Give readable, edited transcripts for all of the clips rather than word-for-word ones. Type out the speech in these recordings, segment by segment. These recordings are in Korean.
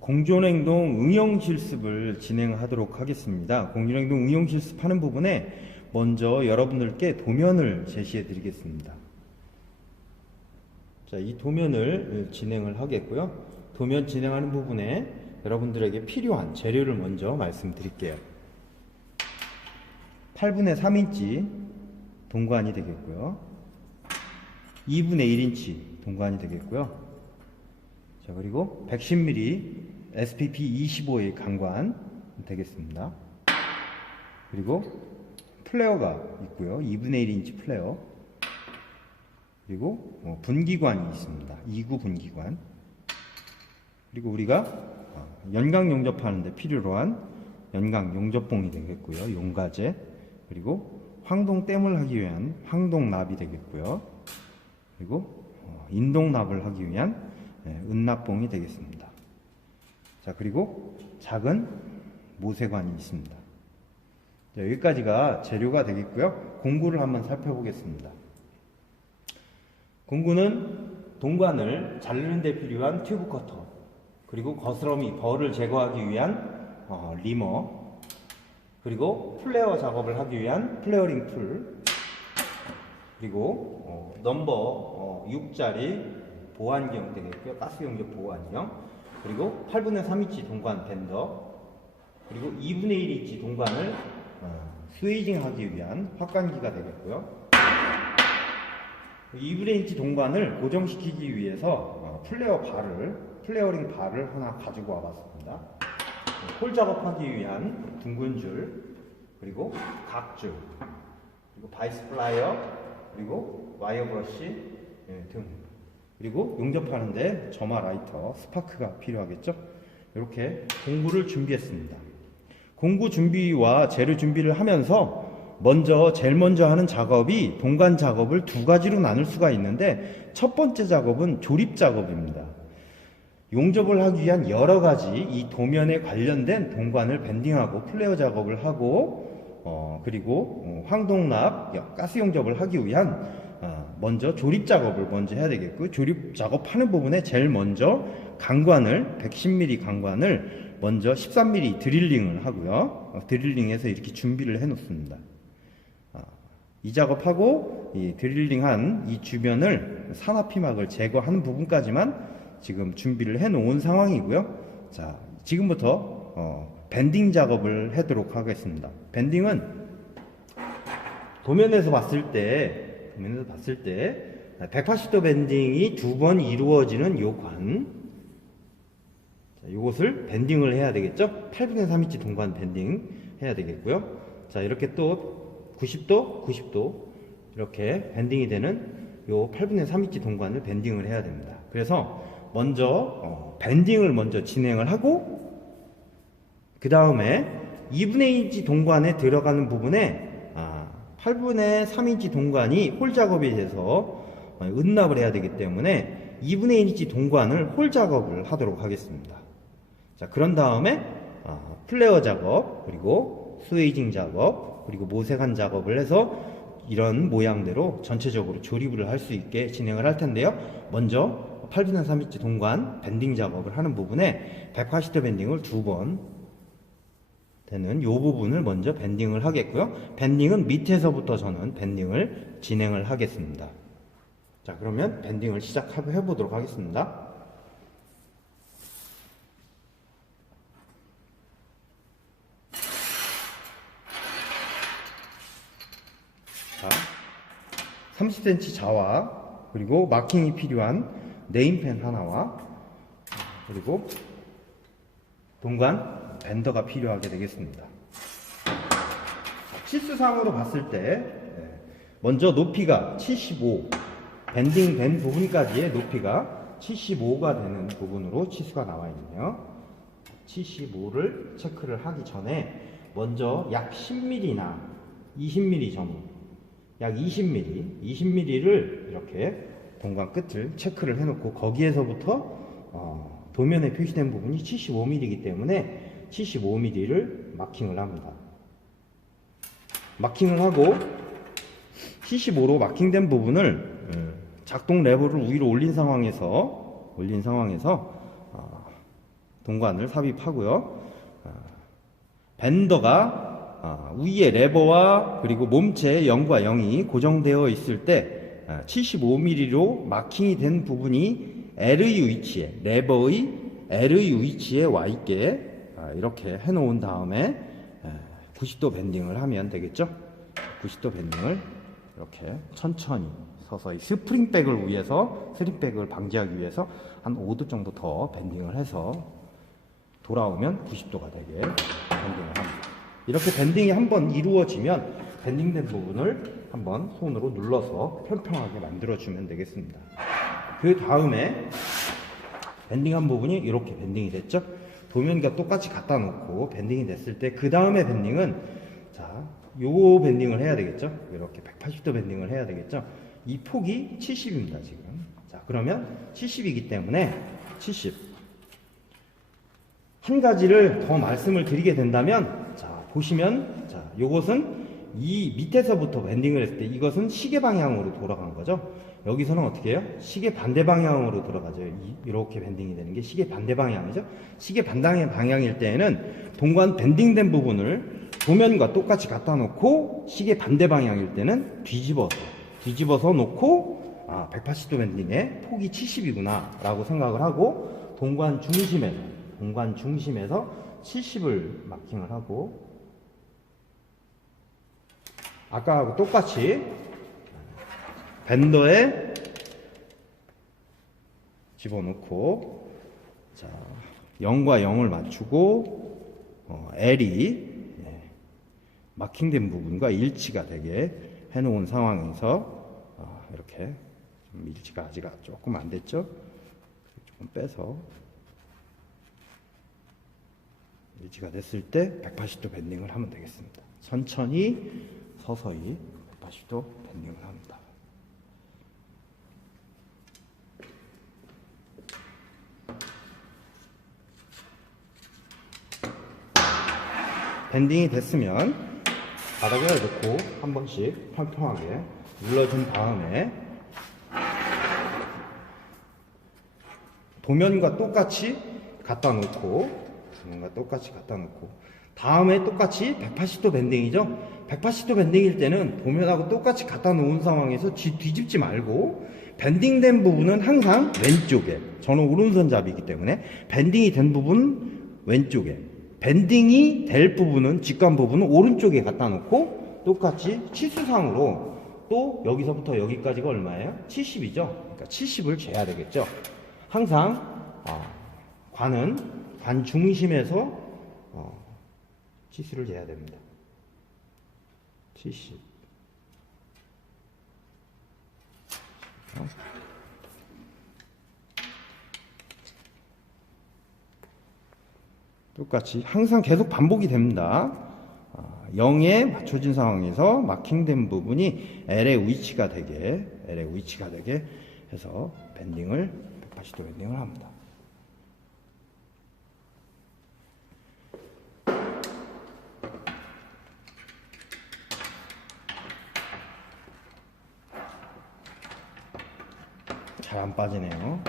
공존행동 응용 실습을 진행하도록 하겠습니다. 공존행동 응용 실습하는 부분에 먼저 여러분들께 도면을 제시해 드리겠습니다. 자, 이 도면을 진행을 하겠고요. 도면 진행하는 부분에 여러분들에게 필요한 재료를 먼저 말씀드릴게요. 8분의 3인치 동관이 되겠고요. 2분의 1인치 동관이 되겠고요. 자, 그리고 110mm SPP25의 강관 되겠습니다. 그리고 플레어가 있고요. 2분의 1인치 플레어. 그리고 분기관이 있습니다. 2구 분기관. 그리고 우리가 연강 용접하는 데 필요로 한 연강 용접봉이 되겠고요. 용가제. 그리고 황동댐을 하기 위한 황동납이 되겠고요. 그리고 인동납을 하기 위한 은납봉이 되겠습니다. 자, 그리고 작은 모세관이 있습니다. 자, 여기까지가 재료가 되겠고요. 공구를 한번 살펴보겠습니다. 공구는 동관을 자르는 데 필요한 튜브 커터, 그리고 거스러미, 벌을 제거하기 위한 리머, 그리고 플레어 작업을 하기 위한 플레어링 툴, 그리고 넘버 6짜리 보안경 되겠고요. 가스 용접 보안경. 그리고 8분의 3인치 동관 밴더. 그리고 2분의 1인치 동관을 스웨이징 하기 위한 확관기가 되겠고요. 2분의 1인치 동관을 고정시키기 위해서 플레어링 발을 하나 가지고 와봤습니다. 홀 작업하기 위한 둥근 줄, 그리고 각줄, 그리고 바이스 플라이어, 그리고 와이어 브러쉬 등. 그리고 용접하는데 점화 라이터, 스파크가 필요하겠죠? 이렇게 공구를 준비했습니다. 공구 준비와 재료 준비를 하면서 제일 먼저 하는 작업이 동관 작업을 두 가지로 나눌 수가 있는데, 첫 번째 작업은 조립 작업입니다. 용접을 하기 위한 여러 가지 이 도면에 관련된 동관을 밴딩하고 플레어 작업을 하고 그리고 황동납, 가스 용접을 하기 위한 먼저 조립 작업을 먼저 해야 되겠고, 조립 작업하는 부분에 제일 먼저 강관을 110mm 강관을 먼저 13mm 드릴링을 하고요. 드릴링해서 이렇게 준비를 해 놓습니다. 이 작업하고 이 드릴링한 이 주변을 산화피막을 제거하는 부분까지만 지금 준비를 해 놓은 상황이고요. 자, 지금부터 밴딩 작업을 하도록 하겠습니다. 밴딩은 도면에서 봤을 때 180도 밴딩이 두 번 이루어지는 요 관, 요것을 밴딩을 해야 되겠죠? 8분의 3인치 동관 밴딩 해야 되겠고요. 자, 이렇게 또 90도 이렇게 밴딩이 되는 요 8분의 3인치 동관을 밴딩을 해야 됩니다. 그래서 먼저 밴딩을 먼저 진행을 하고, 그 다음에 2분의 1인치 동관에 들어가는 부분에 8분의 3인치 동관이 홀 작업이 돼서 은납을 해야 되기 때문에 2분의 1인치 동관을 홀 작업을 하도록 하겠습니다. 자, 그런 다음에 플레어 작업, 그리고 스웨이징 작업, 그리고 모세관 작업을 해서 이런 모양대로 전체적으로 조립을 할 수 있게 진행을 할 텐데요. 먼저 8분의 3인치 동관 밴딩 작업을 하는 부분에 180도 밴딩을 두 번 되는 이 부분을 먼저 밴딩을 하겠고요. 밴딩은 밑에서부터 저는 밴딩을 진행을 하겠습니다. 자, 그러면 밴딩을 시작해 보도록 하겠습니다. 자, 30cm 자와, 그리고 마킹이 필요한 네임펜 하나와, 그리고 동관 밴더가 필요하게 되겠습니다. 치수상으로 봤을 때 먼저 높이가 75, 밴딩 된 부분까지의 높이가 75가 되는 부분으로 치수가 나와 있네요. 75를 체크를 하기 전에 먼저 약 10mm나 20mm 정도, 약 20mm를 이렇게 동관 끝을 체크를 해놓고, 거기에서부터 도면에 표시된 부분이 75mm이기 때문에 75mm를 마킹을 합니다. 마킹을 하고 75로 마킹된 부분을 작동 레버를 위로 올린 상황에서 동관을 삽입하고요. 밴더가 위에 레버와 그리고 몸체의 0과 0이 고정되어 있을 때 75mm로 마킹이 된 부분이 L의 위치에, 레버의 L의 위치에 와 있게 이렇게 해 놓은 다음에 90도 밴딩을 하면 되겠죠. 90도 밴딩을 이렇게 천천히 서서히 스프링백을 위해서, 스프링백을 방지하기 위해서 한 5도 정도 더 밴딩을 해서 돌아오면 90도가 되게 밴딩을 합니다. 이렇게 밴딩이 한번 이루어지면 밴딩된 부분을 한번 손으로 눌러서 평평하게 만들어주면 되겠습니다. 그 다음에 밴딩한 부분이 이렇게 밴딩이 됐죠. 도면과 똑같이 갖다 놓고 밴딩이 됐을 때 그 다음에 밴딩은 자, 요 밴딩을 해야 되겠죠. 이렇게 180도 밴딩을 해야 되겠죠. 이 폭이 70입니다 지금. 자, 그러면 70이기 때문에 70. 한 가지를 더 말씀을 드리게 된다면, 자, 보시면, 자, 요것은 이 밑에서부터 밴딩을 했을 때 이것은 시계 방향으로 돌아간 거죠. 여기서는 어떻게 해요? 시계 반대 방향으로 돌아가죠. 이렇게 밴딩이 되는 게 시계 반대 방향이죠. 시계 반대 방향일 때에는 동관 밴딩된 부분을 도면과 똑같이 갖다 놓고 시계 반대 방향일 때는 뒤집어서 놓고 180도 밴딩의 폭이 70이구나 라고 생각을 하고 동관 중심에서 70을 마킹을 하고 아까하고 똑같이 밴더에 집어넣고 자 0과 0을 맞추고 L이 마킹된 부분과 일치가 되게 해놓은 상황에서 이렇게 좀 일치가 아직 조금 안 됐죠? 조금 빼서 일치가 됐을 때 180도 밴딩을 하면 되겠습니다. 천천히 서서히 180도 밴딩을 합니다. 밴딩이 됐으면 바닥에 놓고 한 번씩 평평하게 눌러준 다음에 도면과 똑같이 갖다 놓고 다음에 똑같이 180도 밴딩이죠. 180도 밴딩일 때는 도면하고 똑같이 갖다 놓은 상황에서 뒤집지 말고 밴딩된 부분은 항상 왼쪽에, 저는 오른손잡이기 때문에 밴딩이 된 부분 왼쪽에, 밴딩이 될 부분은 직관 부분은 오른쪽에 갖다 놓고 똑같이 치수상으로 또 여기서부터 여기까지가 얼마예요? 70이죠. 그러니까 70을 재야 되겠죠. 항상 관 중심에서 치수를 재야 됩니다. 70. 똑같이 항상 계속 반복이 됩니다. 0에 맞춰진 상황에서 마킹된 부분이 L의 위치가 되게 해서 밴딩을 180도 밴딩을 합니다. 잘 안 빠지네요.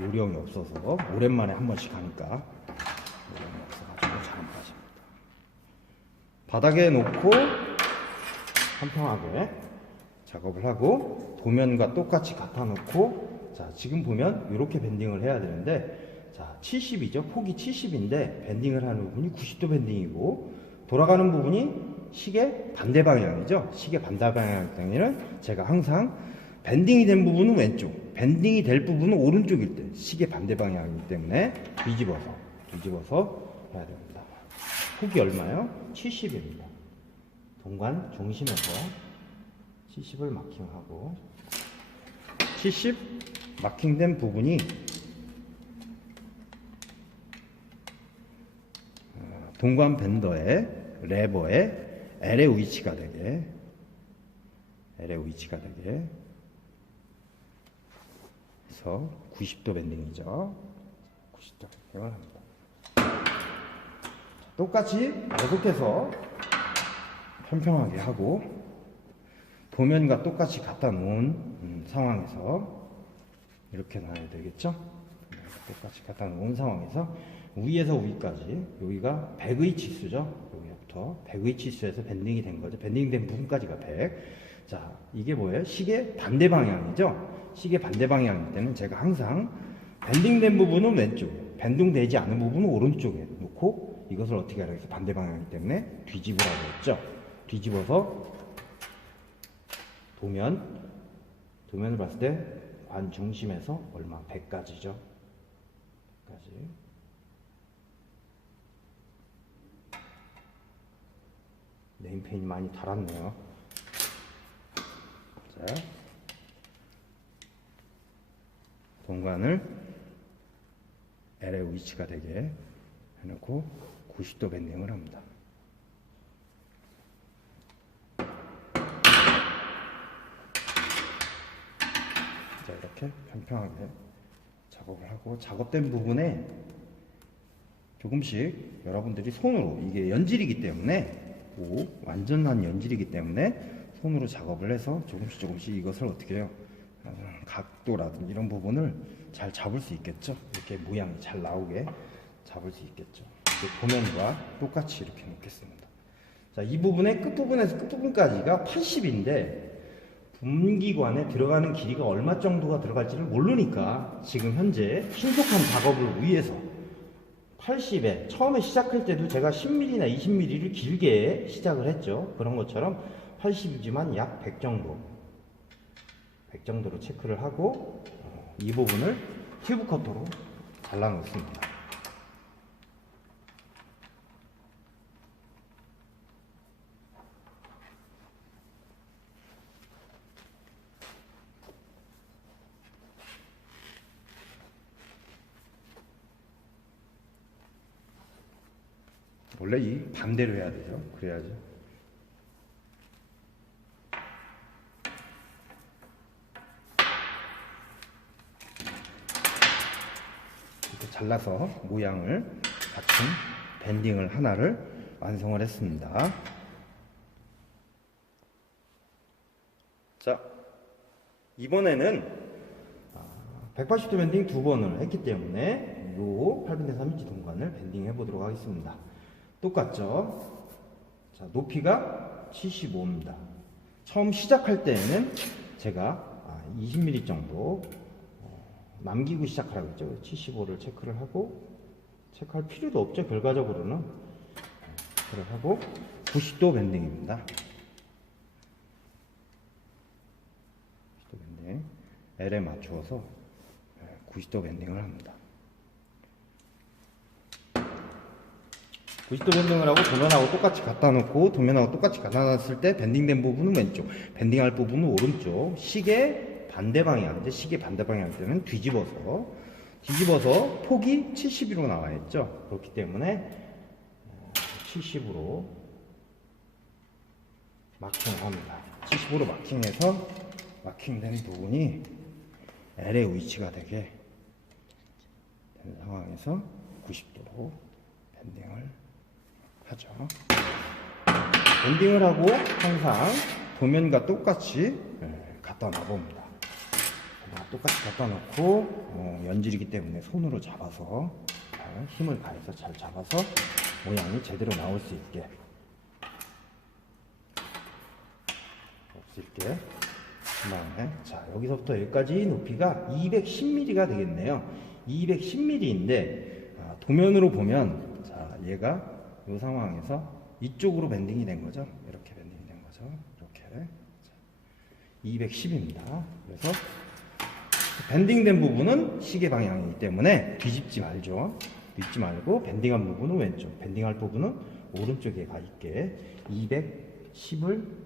요령이 없어서 오랜만에 한 번씩 하니까 요령이 없어가지고 잘 안 빠집니다. 바닥에 놓고 평평하게 작업을 하고 도면과 똑같이 갖다 놓고 자 지금 보면 이렇게 밴딩을 해야 되는데 자 70이죠. 폭이 70인데 밴딩을 하는 부분이 90도 밴딩이고 돌아가는 부분이 시계 반대 방향이죠. 시계 반대 방향일 때는 제가 항상 밴딩이 된 부분은 왼쪽, 밴딩이 될 부분은 오른쪽일 때 시계 반대 방향이기 때문에 뒤집어서 해야 됩니다. 폭이 얼마요? 70입니다. 동관 중심에서 70을 마킹하고 70 마킹된 부분이 동관 밴더의 레버의 L의 위치가 되게 해서 90도 밴딩이죠. 90도 밴딩을 합니다. 똑같이 계속해서 평평하게 하고 도면과 똑같이 갖다 놓은 상황에서 이렇게 놔야 되겠죠. 똑같이 갖다 놓은 상황에서 위에서 위까지 여기가 100의 치수죠. 여기부터 100의 치수에서 밴딩이 된 거죠. 밴딩된 부분까지가 100. 자, 이게 뭐예요? 시계 반대 방향이죠. 시계 반대 방향일 때는 제가 항상 밴딩된 부분은 왼쪽에, 밴딩되지 않은 부분은 오른쪽에 놓고 이것을 어떻게 하라 해서 반대 방향이기 때문에 뒤집으라고 했죠. 뒤집어서 도면을 봤을 때 관 중심에서 얼마? 100까지죠. 100까지. 네임펜이 많이 달았네요. 자, 동관을 L의 위치가 되게 해놓고 90도 밴딩을 합니다. 자, 이렇게 평평하게 작업을 하고 작업된 부분에 조금씩 여러분들이 손으로, 이게 연질이기 때문에 완전한 연질이기 때문에 손으로 작업을 해서 조금씩 이것을 어떻게 해요? 각도라든지 이런 부분을 잘 잡을 수 있겠죠. 이렇게 모양이 잘 나오게 잡을 수 있겠죠. 도면과 똑같이 이렇게 놓겠습니다. 자, 이 부분의 끝부분에서 끝부분까지가 80인데 분기관에 들어가는 길이가 얼마 정도가 들어갈지를 모르니까 지금 현재 신속한 작업을 위해서 80에 처음에 시작할 때도 제가 10mm나 20mm를 길게 시작을 했죠. 그런 것처럼 80이지만 약 100 정도 100 정도로 체크를 하고 이 부분을 튜브 커터로 잘라 놓습니다. 원래 이 반대로 해야 되죠. 그래야죠. 이렇게 잘라서 모양을 갖춘 밴딩을 하나를 완성을 했습니다. 자, 이번에는 180도 밴딩 2번을 했기 때문에 요 8분의 3인치 동관을 밴딩 해보도록 하겠습니다. 똑같죠? 자, 높이가 75입니다. 처음 시작할 때에는 제가 20mm 정도 남기고 시작하라고 했죠. 75를 체크를 하고, 체크할 필요도 없죠. 결과적으로는. 체크를 하고 90도 밴딩입니다. 90도 밴딩. L에 맞추어서 90도 밴딩을 합니다. 90도 밴딩을 하고 도면하고 똑같이 갖다 놓고 도면하고 똑같이 갖다 놨을 때 밴딩된 부분은 왼쪽, 밴딩할 부분은 오른쪽, 시계 반대 방향, 이제 시계 반대 방향 때는 뒤집어서 폭이 70으로 나와 있죠. 그렇기 때문에 70으로 마킹을 합니다. 70으로 마킹해서 마킹된 부분이 L의 위치가 되게 되는 상황에서 90도로 밴딩을 하죠. 밴딩을 하고 항상 도면과 똑같이 갖다 놔봅니다. 똑같이 갖다 놓고 연질이기 때문에 손으로 잡아서 힘을 가해서 잘 잡아서 모양이 제대로 나올 수 있게 그 다음에 자, 여기서부터 여기까지 높이가 210mm가 되겠네요. 210mm인데 도면으로 보면 자, 얘가 이 상황에서 이쪽으로 밴딩이 된 거죠. 이렇게 밴딩이 된 거죠. 이렇게 210입니다. 그래서 밴딩된 부분은 시계 방향이기 때문에 뒤집지 말죠. 뒤집지 말고 밴딩한 부분은 왼쪽, 밴딩할 부분은 오른쪽에 가 있게 210을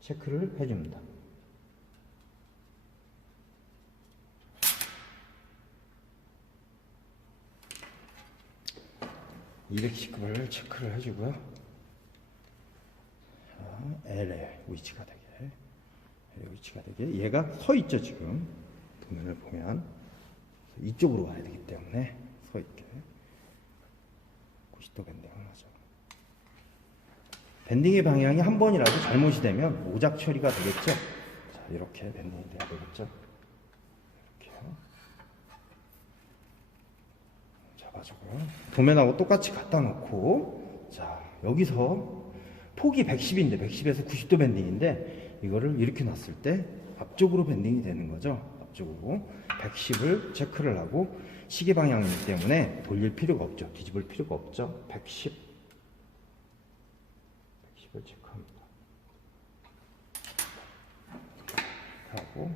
체크를 해줍니다. (210을) 체크를 해주고요. 자, L의 위치가 되게 얘가 서 있죠. 지금 도면을 보면 이쪽으로 가야 되기 때문에 서 있게 90도 밴딩을 하죠. 밴딩의 방향이 한 번이라도 잘못이 되면 오작 처리가 되겠죠. 자, 이렇게 밴딩이 돼야 되겠죠. 이렇게요. 가지고 도면하고 똑같이 갖다 놓고, 자 여기서 폭이 110인데 110에서 90도 밴딩인데 이거를 이렇게 놨을 때 앞쪽으로 밴딩이 되는 거죠. 앞쪽으로 110을 체크를 하고, 시계 방향이기 때문에 돌릴 필요가 없죠. 뒤집을 필요가 없죠. 110을 체크합니다. 하고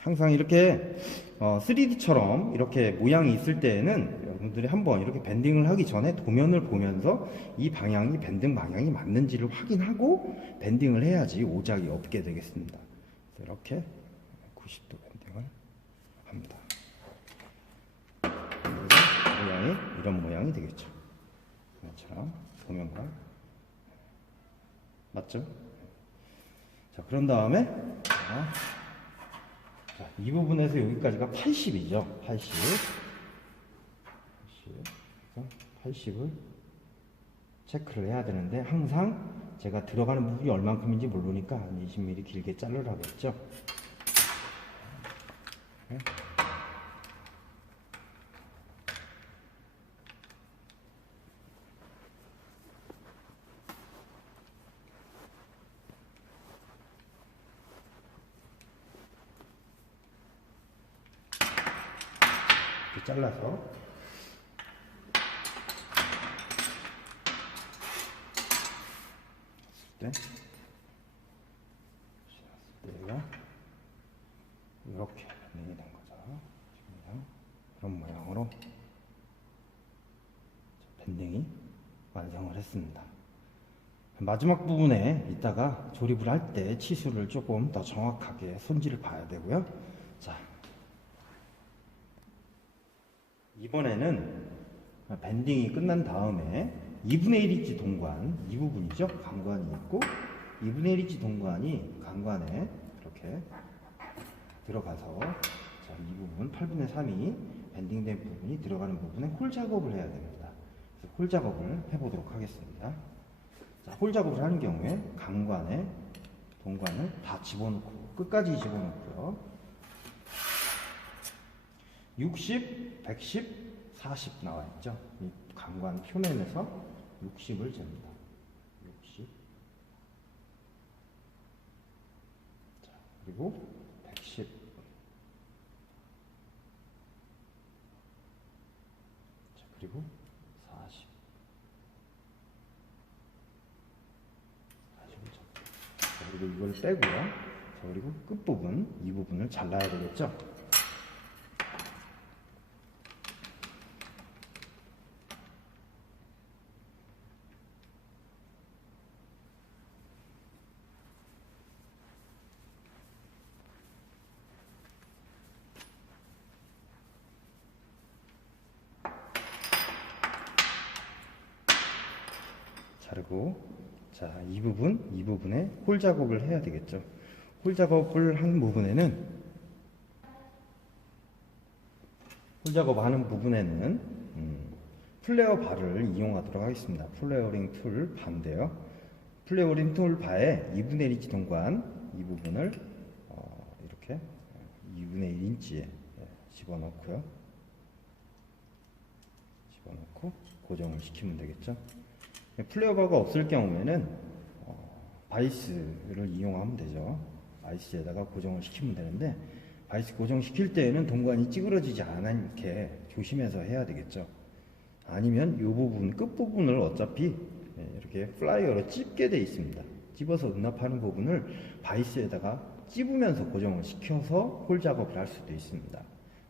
항상 이렇게 3D처럼 이렇게 모양이 있을 때에는 여러분들이 한번 이렇게 밴딩을 하기 전에 도면을 보면서 이 방향이 밴딩 방향이 맞는지를 확인하고 밴딩을 해야지 오작이 없게 되겠습니다. 그래서 이렇게 90도 밴딩을 합니다. 그래서 모양이 이런 모양이 되겠죠. 이처럼 도면과 맞죠? 자, 그런 다음에 자, 이 부분에서 여기까지가 80이죠. 80을 체크를 해야 되는데, 항상 제가 들어가는 부분이 얼만큼인지 모르니까 한 20mm 길게 자르라겠죠. 잘라서 때가 이렇게 밴딩이 된 거죠. 그런 모양으로 밴딩이 완성을 했습니다. 마지막 부분에 이따가 조립을 할 때 치수를 조금 더 정확하게 손질을 봐야 되고요. 자, 이번에는 밴딩이 끝난 다음에 2분의 1인치 동관, 이 부분이죠. 강관이 있고 2분의 1인치 동관이 강관에 이렇게 들어가서, 자, 이 부분 8분의 3이 밴딩된 부분이 들어가는 부분에 홀 작업을 해야 됩니다. 그래서 홀 작업을 해보도록 하겠습니다. 자, 홀 작업을 하는 경우에 강관에 동관을 다 집어넣고, 끝까지 집어넣고요. 60, 110, 40 나와 있죠. 이 강관 표면에서 60을 잽니다. 60. 자, 그리고 110. 자, 그리고 40. 40을 잽니다. 자, 그리고 이걸 빼고요. 자, 그리고 끝부분, 이 부분을 잘라야 되겠죠. 자르고, 자, 이 부분에 홀 작업을 해야 되겠죠. 홀 작업을 하는 부분에는, 플레어 바를 이용하도록 하겠습니다. 플레어링 툴 바인데요. 플레어링 툴 바에 2분의 1인치 동관 이 부분을 이렇게 2분의 1인치에 집어넣고요. 집어넣고 고정을 시키면 되겠죠. 플레어바가 없을 경우에는 바이스를 이용하면 되죠. 바이스에다가 고정을 시키면 되는데, 바이스 고정시킬 때에는 동관이 찌그러지지 않게 조심해서 해야 되겠죠. 아니면 이 부분, 끝부분을 어차피 이렇게 플라이어로 찝게 돼 있습니다. 찝어서 은납하는 부분을 바이스에다가 찝으면서 고정을 시켜서 홀 작업을 할 수도 있습니다.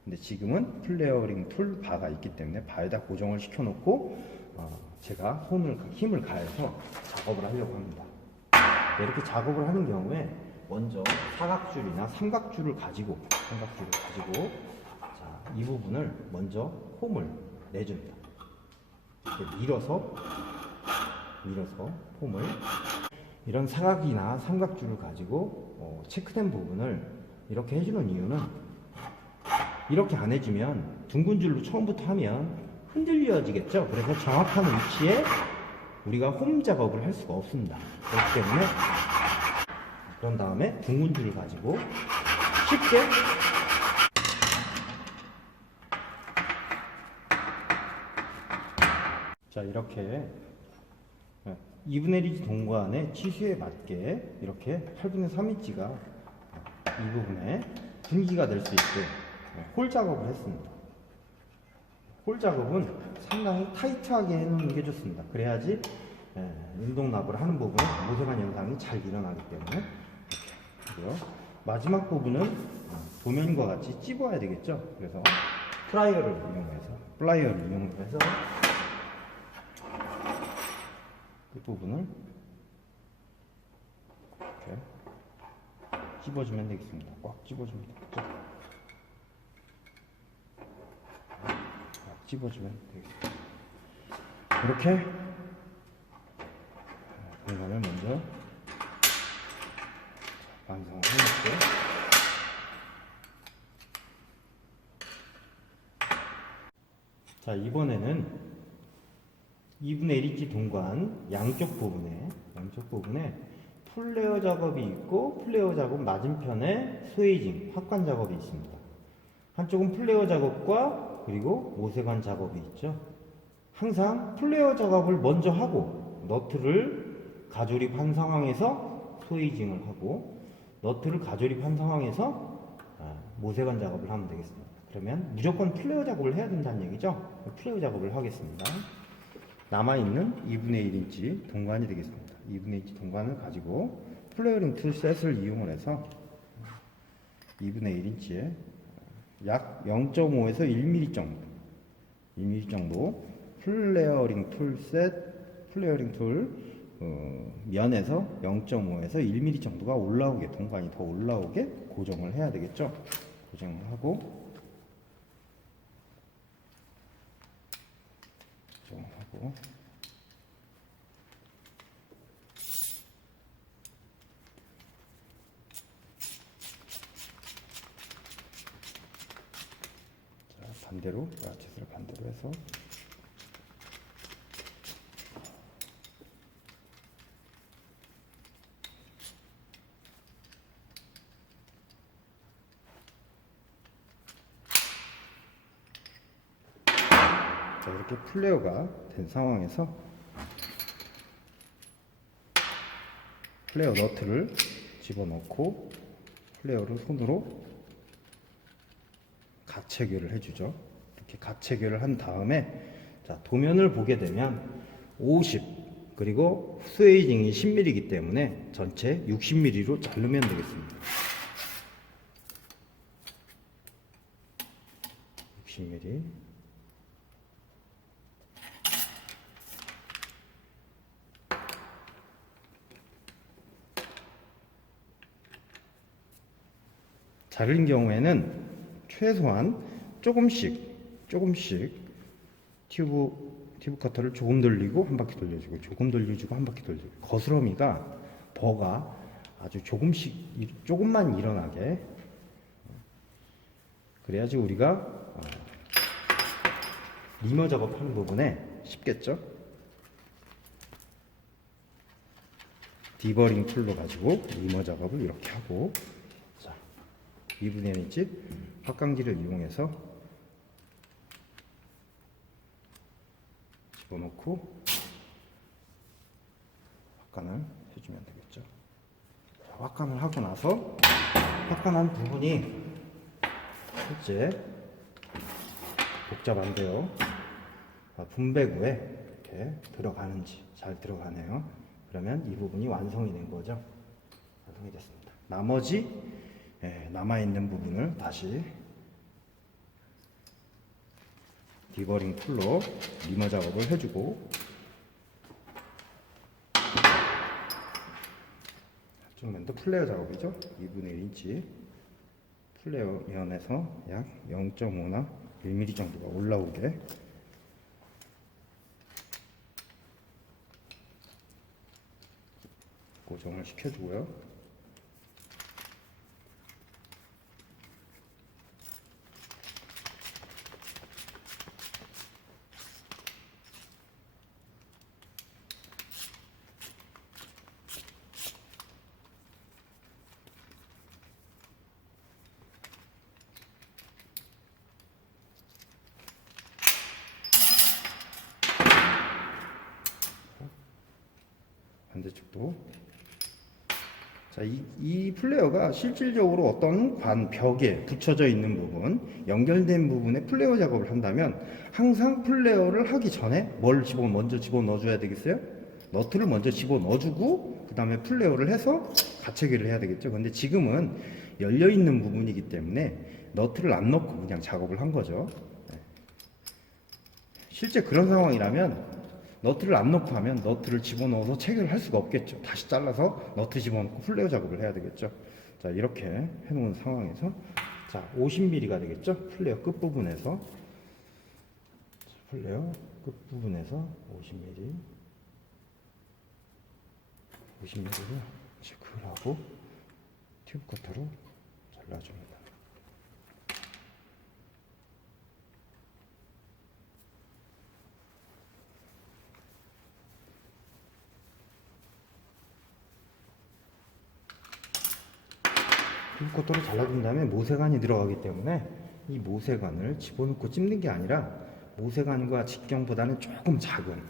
근데 지금은 플레어링 툴 바가 있기 때문에 바에다 고정을 시켜놓고 제가 힘을 가해서 작업을 하려고 합니다. 이렇게 작업을 하는 경우에 먼저 사각줄이나 삼각줄을 가지고 자, 이 부분을 먼저 홈을 내줍니다. 이렇게 밀어서 홈을, 이런 사각이나 삼각줄을 가지고 체크된 부분을 이렇게 해주는 이유는, 이렇게 안 해주면 둥근 줄로 처음부터 하면 흔들려지겠죠. 그래서 정확한 위치에 우리가 홈 작업을 할 수가 없습니다. 그렇기 때문에, 그런 다음에 둥근 줄을 가지고 쉽게 자 이렇게 2분의 1인치 동관의 치수에 맞게 이렇게 8분의 3인치가 이 부분에 분기가 될 수 있게 홀 작업을 했습니다. 홀 작업은 상당히 타이트하게 해놓는 게 좋습니다. 그래야지 운동납을 하는 부분에 모세관 현상이 잘 일어나기 때문에 이렇게 하고요. 마지막 부분은 도면과 같이 찝어야 되겠죠. 그래서 플라이어를 이용해서 이 부분을 이렇게 찝어주면 되겠습니다. 꽉 찝어주면 되겠죠. 꽉 찝어주면 되겠습니다. 이렇게 공간을 먼저 완성을 해놓고 자 이번에는 2분의 1인치 동관 양쪽 부분에 플레어 작업이 있고 플레어 작업 맞은편에 스웨이징 확관 작업이 있습니다. 한쪽은 플레어 작업과 그리고 모세관 작업이 있죠. 항상 플레어 작업을 먼저 하고 너트를 가조립한 상황에서 스웨이징을 하고 너트를 가조립한 상황에서 모세관 작업을 하면 되겠습니다. 그러면 무조건 플레어 작업을 해야 된다는 얘기죠. 플레어 작업을 하겠습니다. 남아있는 2분의 1인치 동관이 되겠습니다. 2분의 1인치 동관을 가지고 플레어링 툴셋을 이용을 해서 2분의 1인치에 약 0.5에서 1mm 정도 플레어링 툴 면에서 0.5에서 1mm 정도가 올라오게 동관이 더 올라오게 고정을 해야 되겠죠. 고정을 하고 자 반대로 라켓을 반대로 해서 자 이렇게 플레어가 된 상황에서 플레어 너트를 집어넣고 플레어를 손으로 가체결을 해주죠. 이렇게 가체결을 한 다음에 자 도면을 보게 되면 50 그리고 스웨이징이 10mm이기 때문에 전체 60mm로 자르면 되겠습니다. 60mm 자른 경우에는 최소한 조금씩 튜브 커터를 조금 돌리고 한 바퀴 돌려주고 조금 돌려주고 한 바퀴 돌려주고 거스러미가 버가 아주 조금만 일어나게 그래야지 우리가 리머 작업하는 부분에 쉽겠죠. 디버링 툴로 가지고 리머 작업을 이렇게 하고 2분의 1인치 확강기를 이용해서 집어넣고 확관을 해주면 되겠죠. 자, 확관을 하고 나서 확관한 부분이 실제 복잡한데요. 분배구에 이렇게 들어가는지 잘 들어가네요. 그러면 이 부분이 완성이 된 거죠. 완성이 됐습니다. 나머지 남아있는 부분을 다시 디버링 툴로 리머 작업을 해주고 한쪽 면도 플레어 작업이죠. 2분의 1인치 플레어 면에서 약 0.5나 1mm 정도가 올라오게 고정을 시켜주고요. 자, 이 플레어가 실질적으로 어떤 벽에 붙여져 있는 부분, 연결된 부분에 플레어 작업을 한다면 항상 플레어를 하기 전에 뭘 먼저 집어넣어줘야 되겠어요? 너트를 먼저 집어넣어주고 그 다음에 플레어를 해서 가체기를 해야 되겠죠. 근데 지금은 열려있는 부분이기 때문에 너트를 안 넣고 그냥 작업을 한 거죠. 실제 그런 상황이라면 너트를 안 넣고 하면 너트를 집어넣어서 체결을 할 수가 없겠죠. 다시 잘라서 너트 집어넣고 플레어 작업을 해야 되겠죠. 자, 이렇게 해놓은 상황에서 자, 50mm가 되겠죠. 플레어 끝부분에서 플레어 끝부분에서 50mm를 체크하고 튜브 커터로 잘라줍니다. 튜브 커터로 잘라준 다음에 모세관이 들어가기 때문에 이 모세관을 집어넣고 찝는 게 아니라 모세관과 직경보다는 조금 작은,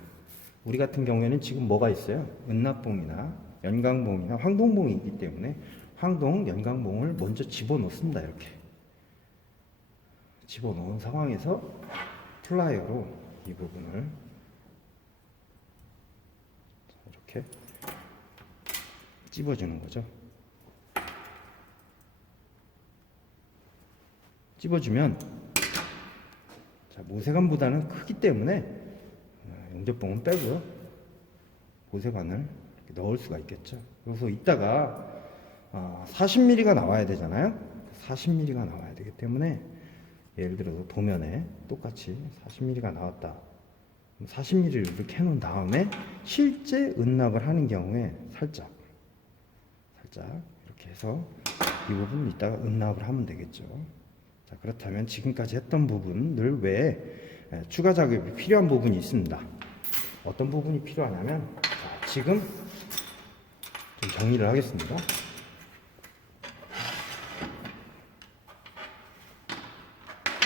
우리 같은 경우에는 지금 뭐가 있어요? 은납봉이나 연강봉이나 황동봉이 있기 때문에 황동, 연강봉을 먼저 집어넣습니다. 이렇게 집어넣은 상황에서 플라이어로 이 부분을 이렇게 찝어주는 거죠. 찝어주면 자, 모세관보다는 크기 때문에 용접봉은 빼고요. 모세관을 넣을 수가 있겠죠. 그래서 이따가 40mm가 나와야 되잖아요. 40mm가 나와야 되기 때문에 예를 들어서 도면에 똑같이 40mm가 나왔다. 40mm를 이렇게 해놓은 다음에 실제 은납을 하는 경우에 살짝 이렇게 해서 이 부분을 이따가 은납을 하면 되겠죠. 자, 그렇다면 지금까지 했던 부분들 외에 추가 작업이 필요한 부분이 있습니다. 어떤 부분이 필요하냐면 자, 지금 좀 정리를 하겠습니다.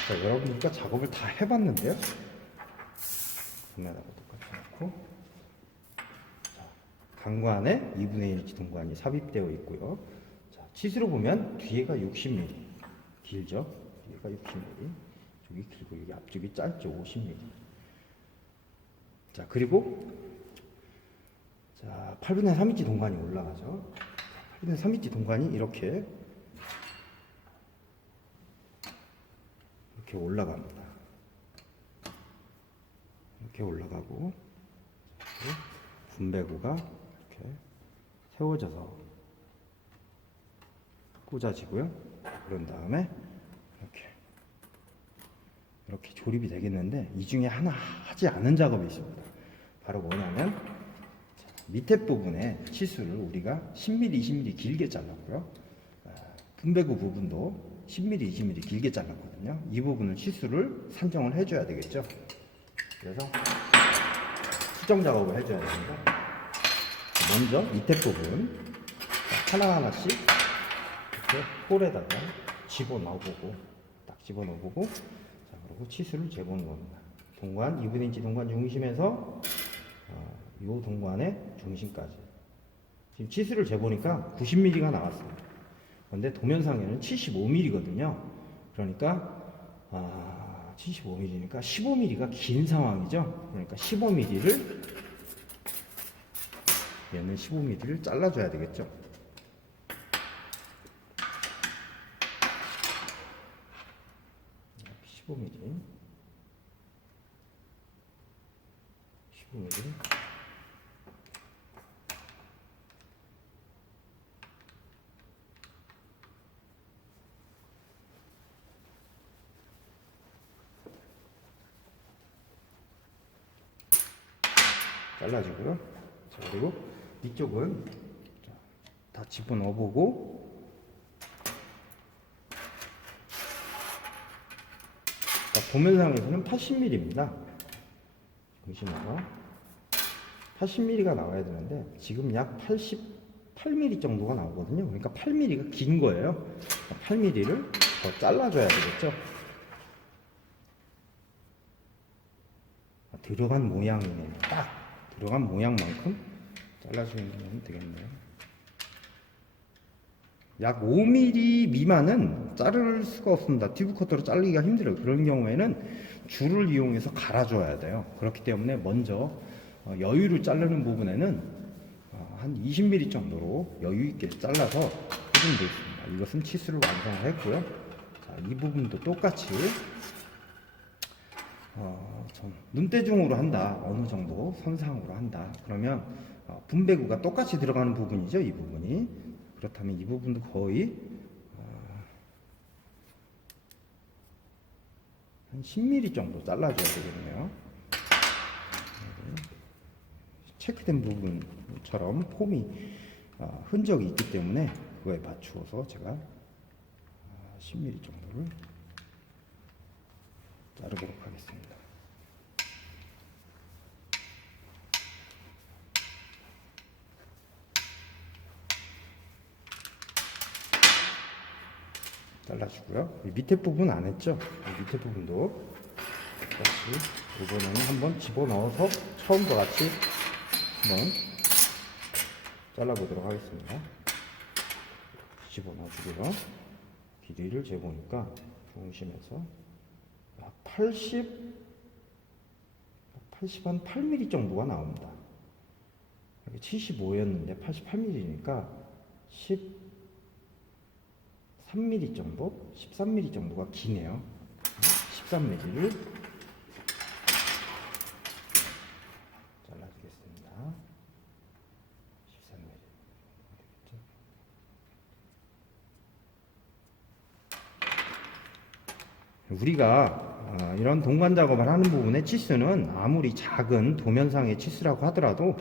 자, 여러분들과 작업을 다 해봤는데요. 분에다가 똑같이 놓고 자, 강관에 2분의 1인치 동관이 삽입되어 있고요. 자, 치수로 보면 뒤에가 60mm 길죠. 뒤에가 60mm, 쪽이 길고 여기 앞쪽이 짧죠. 50mm. 자, 그리고 자, 8분의 3인치 동관이 올라가죠. 8분의 3인치 동관이 이렇게 올라갑니다. 이렇게 올라가고 분배구가 이렇게 세워져서 꽂아지고요. 그런 다음에 이렇게 조립이 되겠는데 이 중에 하나 하지 않은 작업이 있습니다. 바로 뭐냐면 밑에 부분에 치수를 우리가 10mm, 20mm 길게 잘랐고요. 분배구 부분도 10mm, 20mm 길게 잘랐거든요. 이 부분은 치수를 산정을 해줘야 되겠죠. 그래서 수정 작업을 해줘야 됩니다. 먼저 밑에 부분 하나하나씩 이렇게 홀에다가 집어넣어보고 딱 집어넣어보고 자, 그리고 치수를 재보는 겁니다. 동관 2분의 1인치 동관 중심에서 이 동관의 중심까지 지금 치수를 재보니까 90mm가 나왔습니다. 그런데 도면상에는 75mm거든요. 그러니까 75mm니까 15mm가 긴 상황이죠. 그러니까 15mm를 얘는 15mm를 잘라줘야 되겠죠. (15mm) 잘라주고요. 자, 그리고 이쪽은 다 집어넣어보고 도면상에서는 80mm입니다. 보시면서 80mm가 나와야 되는데 지금 약 88mm 정도가 나오거든요. 그러니까 8mm가 긴 거예요. 8mm를 더 잘라줘야 되겠죠. 들어간 모양이네요. 딱 들어간 모양만큼 잘라주면 되겠네요. 약 5mm 미만은 자를 수가 없습니다. 튜브 커터로 자르기가 힘들어요. 그런 경우에는 줄을 이용해서 갈아줘야 돼요. 그렇기 때문에 먼저 여유를 자르는 부분에는 한 20mm 정도로 여유 있게 잘라서 포진되어 있습니다. 이것은 치수를 완성을 했고요. 자, 이 부분도 똑같이 좀 눈대중으로 한다. 어느 정도 선상으로 한다. 그러면 분배구가 똑같이 들어가는 부분이죠. 이 부분이. 그렇다면 이 부분도 거의 한 10mm 정도 잘라줘야 되겠네요. 체크된 부분처럼 폼이 흔적이 있기 때문에 그거에 맞추어서 제가 10mm 정도를 자르도록 하겠습니다. 잘라주고요. 이 밑에 부분 안 했죠? 이 밑에 부분도 같이 이번에는 한번 집어넣어서 처음과 같이 한번 잘라보도록 하겠습니다. 집어넣어주고요. 길이를 재보니까 중심에서 약 80한 8mm 정도가 나옵니다. 75였는데 88mm니까 13mm 정도? 13mm 정도가 기네요. 13mm를 잘라주겠습니다. 13mm. 우리가 이런 동관 작업을 하는 부분의 치수는 아무리 작은 도면상의 치수라고 하더라도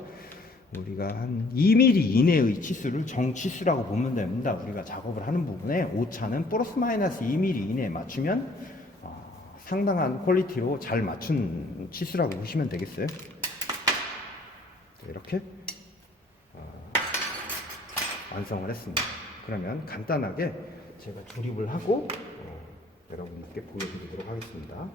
우리가 한 2mm 이내의 치수를 정치수라고 보면 됩니다. 우리가 작업을 하는 부분에 오차는 플러스 마이너스 2mm 이내에 맞추면 상당한 퀄리티로 잘 맞춘 치수라고 보시면 되겠어요. 이렇게 완성을 했습니다. 그러면 간단하게 제가 조립을 하고 여러분께 보여드리도록 하겠습니다.